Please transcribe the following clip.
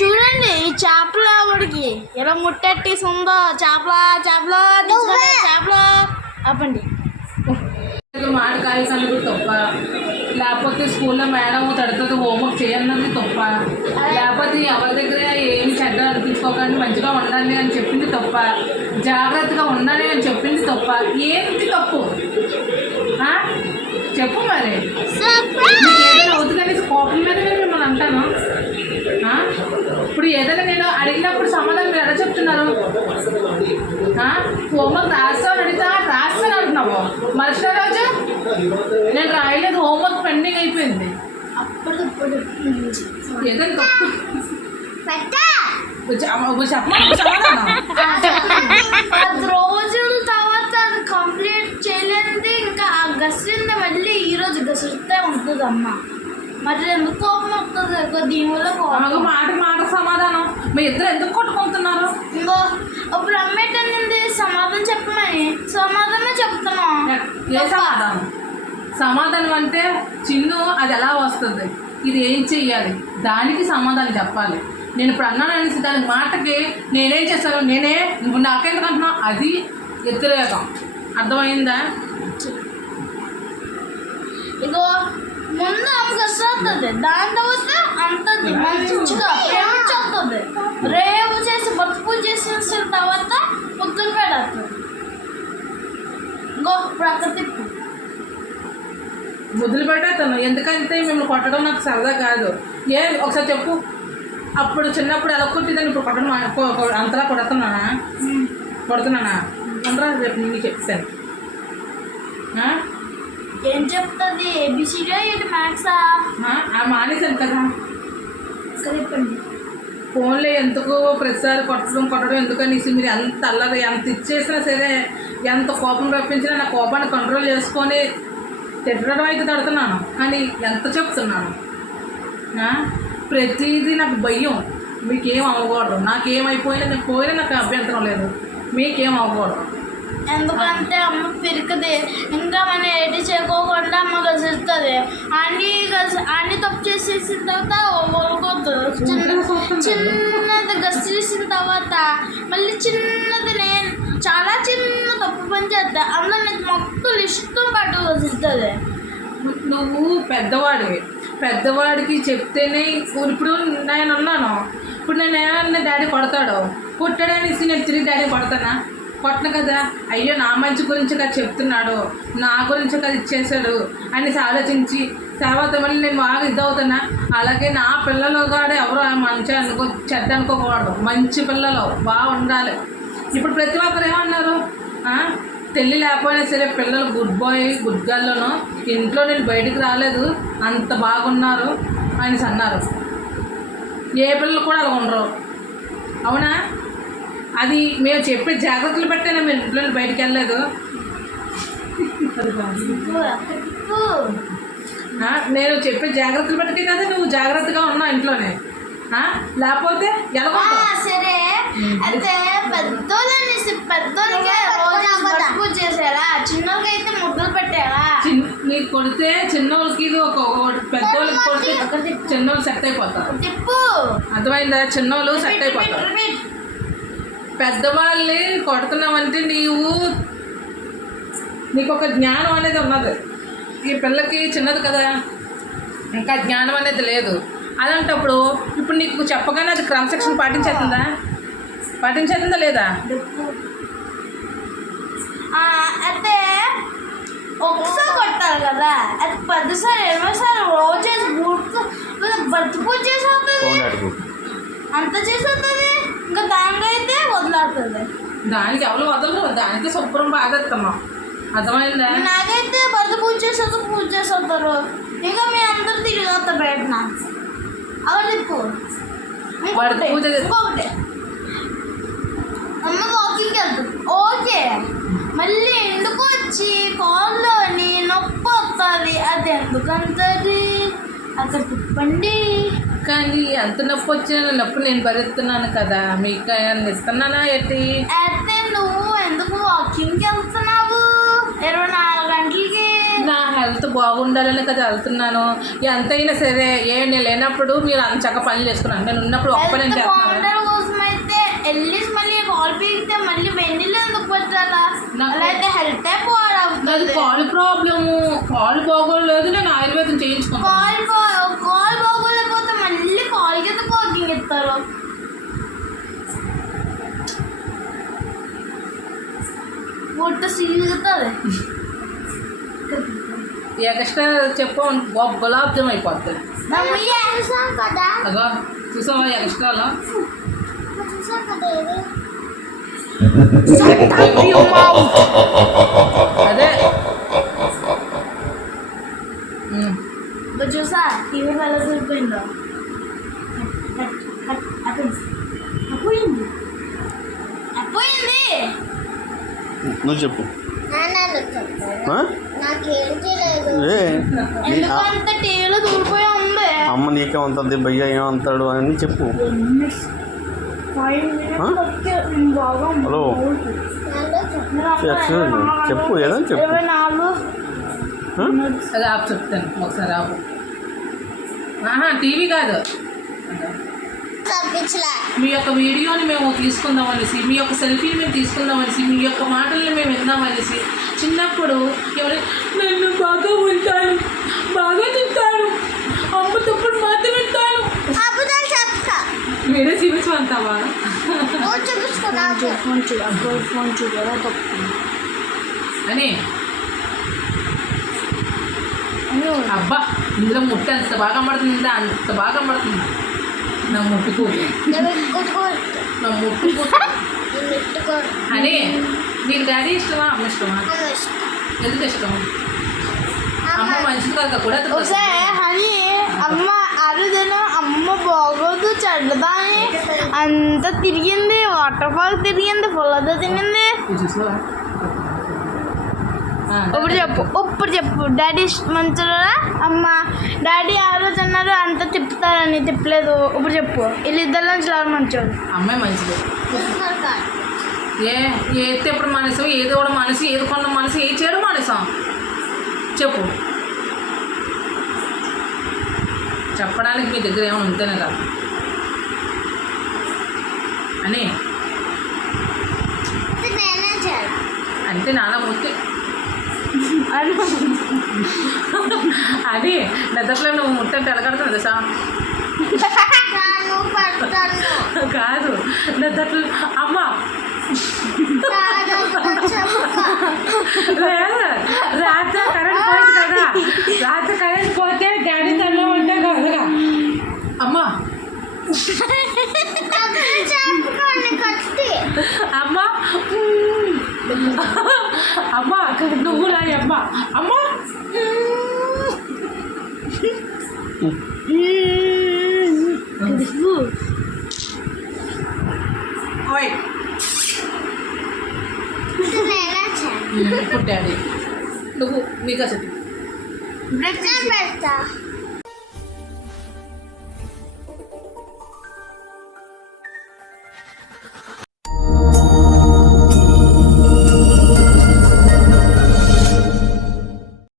చూడండి ఈ చేపల ఆవిడకి ఎలా ముట్టేసి ఉందో. చేపల చేపల చేపల ఆపండి. మాట కాయ కనుక తప్ప, లేకపోతే స్కూల్లో మేడం తడుతుంది హోంవర్క్ చేయన్నది తప్ప, లేకపోతే ఎవరి దగ్గర ఏమి చెడ్డ అనిపించుకోకండి మంచిగా ఉండాలి అని చెప్పింది తప్ప, జాగ్రత్తగా ఉండాలి అని చెప్పింది తప్ప, ఏంటి తప్పు చెప్పు. మరి మీకు ఏదైనా అవుతుందని కోపం మీద నేను మిమ్మల్ని అంటాను. ఇప్పుడు ఏదైనా నేను అడిగినప్పుడు సమాధానం ఎలా చెప్తున్నారు? హోంవర్క్ రాస్తాను అడిగితే రాస్తాను అంటున్నావు. మరుసటి రోజు నేను రాయలేదు, హోంవర్క్ పెండింగ్ అయిపోయింది. ఏదైనా తప్పు చెప్పమని సమాధానం. 10 రోజుల తర్వాత అది కంప్లీట్ చేయలేనిది ఇంకా గసిరింది మళ్ళీ ఈరోజు గసిరితే ఉంటుంది అమ్మ. మరి ఎందుకు కోపం వస్తుంది? దీనివల్ల మాట సమాధానం. మీ ఇద్దరు ఎందుకు కొట్టుకుంటున్నారు? ఇంకో ఇప్పుడు అమ్మేటండి సమాధానం చెప్పమని సమాధానమే చెప్తున్నాం. ఏ సమాధానం? సమాధానం అంటే చిన్ను అది ఎలా వస్తుంది, ఇది ఏం చెయ్యాలి, దానికి సమాధానం చెప్పాలి. నేను ఇప్పుడు అన్నాను అనేసి దాని మాటకి నేనేం చేస్తాను, నేనే నువ్వు నాకెందుకు అంటున్నావు, అది వ్యతిరేకం. అర్థమైందా? ఇగో ముందు అమ్మకి వస్తుంది, దాని తర్వాత అంతది మంచిగా ప్రేమించుతుంది. రేపు చేసి బతుకు చేసిన తర్వాత ముద్దులు పెడతాడు. ఇంకో ప్రకృతి ముద్దులు పెట్టేస్తాను. ఎందుకంటే మిమ్మల్ని కొట్టడం నాకు సరదా కాదు. ఒకసారి చెప్పు, అప్పుడు చిన్నప్పుడు ఎలా కొట్టిందని ఇప్పుడు కొట్టడం అంతలా కొడుతున్నానా? ఉండరా రేపు నేను చెప్తాను. ఏం చెప్తుంది? ఏబిసిడీ ఇది మ్యాథ్సా? మానేశాను కదా. చెప్పండి. ఫోన్లో ఎందుకు ప్రతిసారి కొట్టడం ఎందుకనేసి మీరు ఎంత అల్లరి ఎంత ఇచ్చేసినా సరే, ఎంత కోపం రప్పించినా నా కోపాన్ని కంట్రోల్ చేసుకొని తిట్టడం అయితే తడుతున్నాను. కానీ ఎంత చెప్తున్నాను, ప్రతిదీ నాకు భయం. మీకేం అవ్వకూడదు, నాకేమైపోయినా నేను పోయినా నాకు అభ్యంతరం లేదు, మీకేం అవ్వకూడదు. ఎందుకంటే అమ్మ పెరుగుతుంది, ఇంకా మనం ఏటి చేయకోకుండా అమ్మ గసిస్తుంది. అన్ని తప్పు చేసేసిన తర్వాత ఓడుకోవద్దు. చిన్నది గసిసిన తర్వాత మళ్ళీ చిన్నది నేను చాలా చిన్న తప్పు పని చేస్తా, అందులో నీకు మొత్తం ఇష్టం పట్టు గసిస్తుంది. నువ్వు పెద్దవాడికి చెప్తేనే. ఇప్పుడు నేను ఉన్నాను, ఇప్పుడు నేను ఏమన్నా డాడీ కొడతాడు, కొట్టాడనేసి నేను తిరిగి డాడీ కొడతానా? కొట్టను కదా. అయ్యో నా మంచి గురించి కదా చెప్తున్నాడు, నా గురించి కదా ఇచ్చేసాడు అనేసి ఆలోచించి తర్వాత మళ్ళీ నేను బాగా ఇదవుతున్నా. అలాగే నా పిల్లలు కూడా ఎవరు మంచి చెడ్డ అనుకోకూడదు, మంచి పిల్లలు బాగా ఉండాలి. ఇప్పుడు ప్రతి ఒక్కరు ఏమన్నారు, తెల్లి లేకపోయినా సరే పిల్లలు గుడ్ బాయ్ గుడ్ గర్ల్లోనూ ఇంట్లో నేను బయటికి రాలేదు అంత బాగున్నారు అనేసి అన్నారు. ఏ పిల్లలు కూడా అలా ఉండరు, అవునా? అది మేము చెప్పే జాగ్రత్తలు పెట్టైనా మీరు ఇంట్లో బయటికి వెళ్ళలేదు. నేను చెప్పే జాగ్రత్తలు బట్టే కదా నువ్వు జాగ్రత్తగా ఉన్నావు ఇంట్లోనే, లేకపోతే ఎలా? సరే అయితే పెద్దోళ్ళకి రోజు చేసేలా, చిన్నోళ్ళకి అయితే ముద్దలు పెట్టాలా? నీకు కొడితే చిన్నోళ్ళకి ఒక పెద్దోళ్ళకి కొడితే చిన్నోళ్ళు సెట్ అయిపోతారు. చెప్పు, అర్థమైందా? చిన్నోళ్ళు సెట్ అయిపోతారు. పెద్దవాళ్ళని కొడుతున్నావంటే నీకు ఒక జ్ఞానం అనేది ఉన్నది. ఈ పిల్లకి చిన్నది కదా, ఇంకా జ్ఞానం అనేది లేదు. అలాంటప్పుడు ఇప్పుడు నీకు చెప్పగానే అది క్రమశిక్షణ పాటించేస్తుందా లేదా? అయితే ఒకసారి కొట్టాలి కదా, అది 10 సార్లు 20 సార్లు రోజు బతుకు చేసేస్తుంది, అంత చేసేస్తుంది. ఇంకా దానిలో అయితే వదిలేస్తుంది. దానికి ఎవరు వదలరు, దానికి శుభ్రం బాగా ఇస్తున్నాం. అర్థమైందా? నాకైతే భర్త పూజ చేసేస్తారు. ఇంకా మీ అందరూ తిరిగి బయటన అవి చెప్పు. ఇంకొకటి అమ్మ వాకింగ్కి వెళ్తుంది, ఓకే. మళ్ళీ ఎందుకు వచ్చి కాల్లోని నొప్పి వస్తుంది, అది ఎందుకంటది అక్కడ తిప్పండి. కానీ ఎంత నొప్పి వచ్చిన నొప్పి నేను భరిస్తున్నాను కదా, మీకు ఇస్తున్నానా ఏంటి? అయితే నువ్వు ఎందుకు వాకింగ్కి వెళ్తున్నావు 24 గంటలకి? నా హెల్త్ బాగోదు బాగుండాలని కదా వెళ్తున్నాను. ఎంతైనా సరే నేను లేనప్పుడు మీరు అంత చక్కగా పనులు చేసుకున్నాను. నేను ఉన్నప్పుడు ఒక్క పని చేస్తున్నాను. బాగుండడం కోసం అయితే వెళ్ళి మళ్ళీ కాల్ పీకితే మళ్ళీ వెన్నీళ్ళు ఎందుకు పెట్టాలా? అలా అయితే హెల్త్ నాది పాడవుతుంది. కాలు ప్రాబ్లము, కాలు బాగోలేదు. నేను ఆయుర్వేదం చేయించుకున్నాను. కాల్ బాగోలేకపోతే మళ్ళీ కాల్ కింద వాకింగ్ ఇస్తారు. పొట్ట సీగుతుంది. ఎక్స్ట్రా చెప్పు గులాబ్ జామ్ అయిపోతుంది. కదా అదో చూసావా ఎక్స్ట్రాలో. అదే చూసా టీవీ వల్ల దూరిపోయిందో అపోయింది. నువ్వు చెప్పు. ఎందుకంటే టీవీలో దూరిపోయి ఉంది. అమ్మ నీకేమంటుంది, భయ్య ఏమంటాడు అని చెప్పు. హలో చెప్పు, ఏదో చెప్పు. 24 అది ఆపు చెప్తాను ఒకసారి ఆపు. టీవీ కాదు, మీ యొక్క వీడియోని మేము తీసుకుందాం అనేసి, మీ యొక్క సెల్ఫీని మేము తీసుకుందాం అనేసి, మీ యొక్క మాటల్ని మేము విందాం అనేసి, చిన్నప్పుడు ఎవరు నన్ను బాగా ఉంటాను, బాగా తింటాను, అమ్మ తప్పుడు మాత్రం వింటాను, మీరే చూపించమంటావా అని. అబ్బా ఇందులో ముట్ట ఎంత బాగా పడుతుంది, అంత బాగా పడుతుంది. నా ముట్టుకోదు, నా ముట్టుకోదు అని. నీకు డాడీ ఇష్టమా అమ్మ ఇష్టమా? ఎందుకు ఇష్టం? అమ్మ మంచిది కాక కూడా అని అమ్మ అరుదను అమ్మ బాగోదు చెడ్డదా అని అంత తిరిగింది. వాటర్ పార్క్ తిరిగింది, పొలతో తిరిగింది. ఇప్పుడు చెప్పు డాడీ మంచిదా అమ్మ? డాడీ ఆ రోజు అన్నారు అంత తిప్పుతారని, తిప్పలేదు. ఇప్పుడు చెప్పు వీళ్ళిద్దరిలో చాలా మంచోడు. అమ్మాయి మంచిది. ఏది ఎప్పుడు మానేసాం, ఏది కూడా మానేసి, ఏది కొన్న మనసు, ఏది చేయడం మానేసాం చెప్పు. చెప్పడానికి మీ దగ్గర ఏమైనా ఉంటేనే కాదు అని. అంటే నాన్న ముఖ్యం అది నిద్రలో నువ్వు ముట్టంటే ఎలగడుతుంది దశ కాదు నిద్రలో అమ్మ రాత్రి కరెంట్ పోయింది కదా, రాత్రి కరెంట్ పోతే డాడీ తల్లో ఉంటే కదగా అమ్మ. అమ్మ అమ్మ నువ్వు రాయి అమ్మ. అమ్మ ఇప్పుడు డాడీ నువ్వు నీకు అసలు